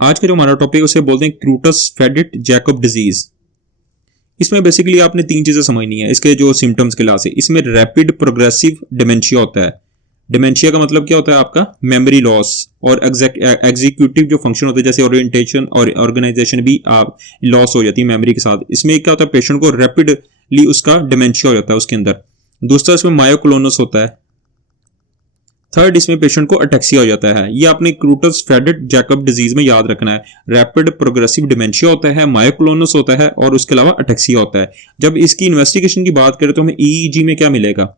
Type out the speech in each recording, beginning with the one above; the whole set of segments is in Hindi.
आज का जो हमारा टॉपिक है उसे बोलते हैं क्रूटस फेडिट जैकब डिजीज। इसमें बेसिकली आपने तीन चीजें समझनी है इसके जो सिम्टम्स के लिहाज से। इसमें रैपिड प्रोग्रेसिव डिमेंशिया होता है। डिमेंशिया का मतलब क्या होता है? आपका मेमोरी लॉस और एग्जीक्यूटिव जो फंक्शन होते हैं जैसे ओरिएंटेशन और ऑर्गेनाइजेशन भी आप लॉस हो जाती है मेमोरी के साथ। इसमें क्या होता है? पेशेंट को रैपिडली उसका डिमेंशिया हो जाता है उसके अंदर। दूसरा इसमें मायोक्लोनस होता है। थर्ड इसमें पेशेंट को अटैक्सिया हो जाता है। ये आपने क्रूटस फेडिट जैकब डिजीज में याद रखना है। रैपिड प्रोग्रेसिव डिमेंशिया होता है, मायोक्लोनस होता है और उसके अलावा अटैक्सिया होता है। जब इसकी इन्वेस्टिगेशन की बात करें तो हमें ईईजी में क्या मिलेगा?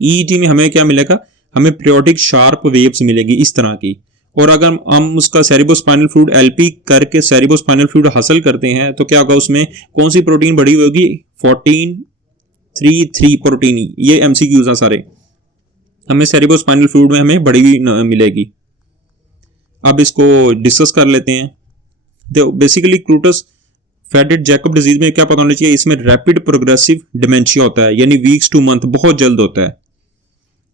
ईईजी में हमें क्या मिलेगा? हमें पीरियोडिक शार्प वेव्स मिलेगी इस तरह की। और अगर हम उसका सेरिब्रोस्पाइनल फ्लूइड एलपी करके सेरिब्रोस्पाइनल फ्लूइड हासिल करते हैं तो क्या होगा? उसमें कौन सी प्रोटीन बढ़ी होगी? 14-3-3 प्रोटीन। ये एमसीक्यूज हैं सारे। हमें सेरिब्रोस्पाइनल फ्लूइड में हमें बड़ी हुई मिलेगी। अब इसको डिस्कस कर लेते हैं। तो बेसिकली क्रूटस फेडिट जैकब डिजीज में क्या पता होना चाहिए? इसमें रैपिड प्रोग्रेसिव डिमेंशिया होता है, यानी वीक्स टू मंथ, बहुत जल्द होता है।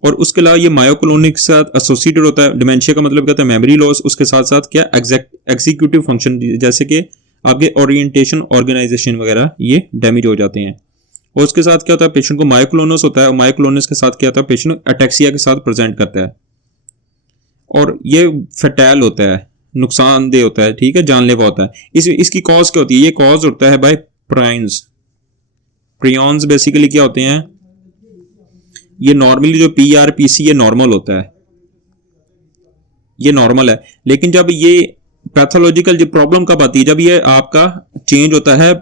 और उसके अलावा ये मायोक्लोनिक के साथ एसोसिएटेड होता है। डिमेंशिया का मतलब क्या होता है? Memory loss. उसके साथ साथ क्या? एग्जीक्यूटिव फंक्शन, जैसे कि आपके ओरिएंटेशन, ऑर्गेनाइजेशन वगैरह ये डैमेज हो जाते हैं। और उसके साथ क्या होता है? पेशेंट को मायोक्लोनस होता है और मायोक्लोनस के साथ क्या होता है? पेशेंट अटैक्सिया के साथ प्रेजेंट करता है और ये फैटल होता है, नुकसानदेह होता है, ठीक है, जानलेवा होता है। इसकी कॉज क्या होती है? ये कॉज होता है बाय प्राइन्स। प्रियॉन्स बेसिकली क्या होते हैं? ये नॉर्मली जो पीआरपीसी ये नॉर्मल होता है, ये नॉर्मल है। लेकिन जब ये पैथोलॉजिकल जो प्रॉब्लम कब आती है? जब ये आपका चेंज होता है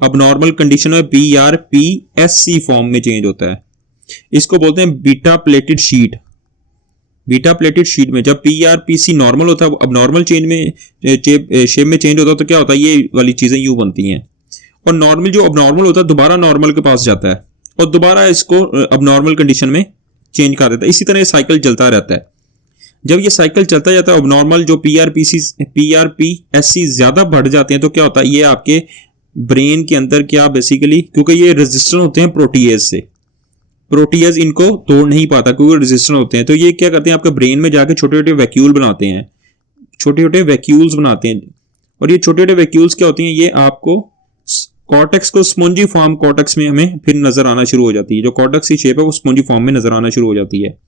अब नॉर्मल कंडीशन में PRPSC फॉर्म में चेंज होता है। इसको बोलते हैं beta pleated sheet. Beta pleated sheet में जब PRPC नॉर्मल होता है, अब नॉर्मल चेंज में शेप में चेंज होता है तो क्या होता है? ये वाली चीजें यूं बनती हैं। और नॉर्मल जो अब नॉर्मल होता है दोबारा नॉर्मल के पास जाता है और दोबारा इसको अब नॉर्मल कंडीशन में चेंज कर देता है। इसी तरह ये साइकिल चलता रहता है। जब ये साइकिल चलता जाता है अब नॉर्मल जो PRPSC ज्यादा बढ़ जाते हैं तो क्या होता है? ये आपके ब्रेन के अंदर क्या बेसिकली, क्योंकि ये रेजिस्टेंट होते हैं प्रोटीएज से, प्रोटीएज इनको तोड़ नहीं पाता क्योंकि रेजिस्टेंट होते हैं। तो ये क्या करते हैं? आपके ब्रेन में जाके छोटे छोटे वैक्यूल बनाते हैं, छोटे छोटे वैक्यूल्स बनाते हैं। और ये छोटे छोटे वैक्यूल्स क्या होती हैं? ये आपको कॉर्टेक्स को स्पॉन्जी फॉर्म कॉर्टेक्स में हमें फिर नजर आना शुरू हो जाती है। जो कॉर्टेक्स की शेप है वो स्पॉन्जी फॉर्म में नजर आना शुरू हो जाती है।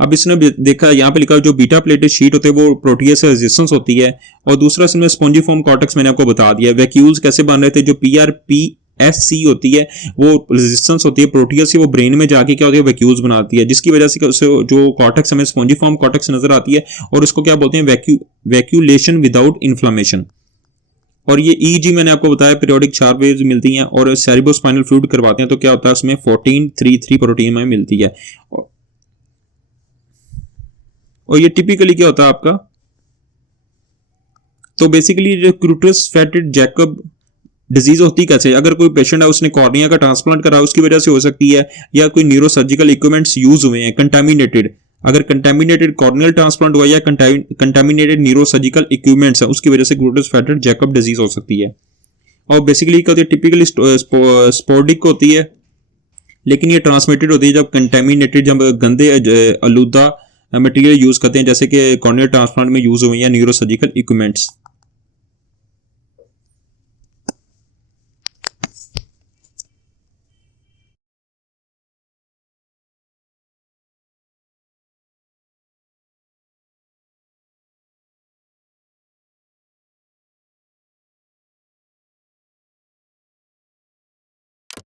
अब इसने देखा यहाँ पे लिखा जो बीटा प्लेटेड शीट होते हैं वो प्रोटीएज से रेजिस्टेंस होती है। और दूसरा इसमें स्पॉन्जी फॉर्म कॉर्टेक्स मैंने आपको बता दिया। वैक्यूल्स कैसे बन रहे थे? जो PRPSC होती है वो रेजिस्टेंस होती है प्रोटीएज से, वो ब्रेन में जाके क्या होती है? वैक्यूल्स बनाती है, जिसकी वजह से जो कॉर्टेक्स हमें स्पॉन्जी फॉर्म कॉर्टेक्स नजर आती है। और उसको क्या बोलते हैं? वैक्यूलेशन विदाउट इन्फ्लेमेशन। और ये EEG मैंने आपको बताया पीरियोडिक शार्प वेव्स मिलती हैं और सेरिब्रोस्पाइनल फ्लूइड करवाते हैं तो क्या होता है? उसमें 14-3-3 प्रोटीन में मिलती है। और ये टिपिकली क्या होता है आपका? तो बेसिकली जो क्रूटस फेडिट जैकब डिजीज होती कैसे? अगर कोई पेशेंट है उसने कॉर्निया का ट्रांसप्लांट करा उसकी वजह से हो सकती है, या कोई न्यूरोसर्जिकल इक्विपमेंट्स यूज हुए हैं कंटामिनेटेड। अगर कंटामिनेटेड कॉर्नियल ट्रांसप्लांट हुआ या कंटामिनेटेड न्यूरोसर्जिकल इक्विपमेंट्स है उसकी वजह से क्रूटस फेडिट जैकब डिजीज हो सकती है। और बेसिकली क्या होती है? टिपिकली स्पोर्डिक होती है, लेकिन ये ट्रांसमिटेड होती है जब कंटामिनेटेड, जब गंदे आलूदा मटेरियल यूज करते हैं जैसे कि कॉर्नियल ट्रांसप्लांट में यूज हुए या न्यूरोसर्जिकल इक्विपमेंट्स।